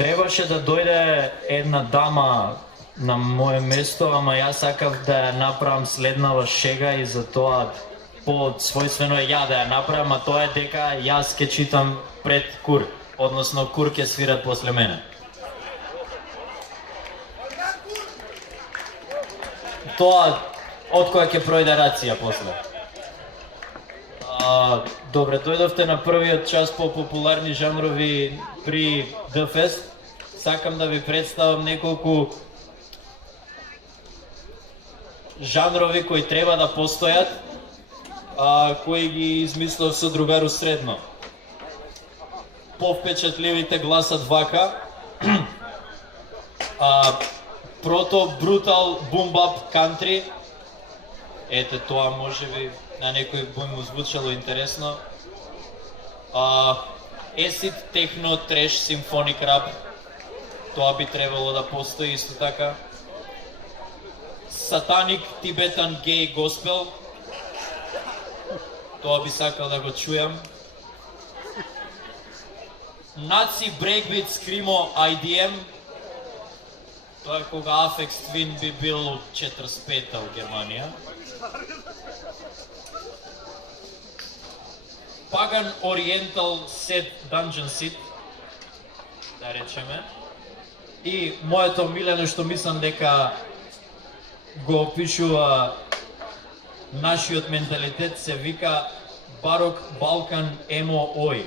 Требаше да дојде една дама на моје место, ама јас сакав да ја направам следнава шега и затоа по-својствено е ја да ја направам, а тоа е дека јас ке читам пред Кур, односно Кур ке свират после мене. Тоа од која ќе пројде рација после. Добре, дојдовте на првиот час по популарни жанрови при The Fest. Сакам да ви представам неколку жанрови кои треба да постојат, кои ги измислив со другару средно. Повпечатливите гласат вака. Прото брутал бумбап кантри. Ете тоа можеби на некој би му звучало интересно. Acid техно треш симфоник рап. Тоа би требало да постои исто така. Сатаник тибетан гей госпел. Тоа би сакал да го чујам. Наци брейкбит скримо IDM. Тоа е кога Aphex Twin би бил од 45-та во Германија. Pagan Oriental Set Dungeon Sit, да речеме. И моето милено што мислам дека го опишува нашиот менталитет се вика Барок Балкан Емо Ој.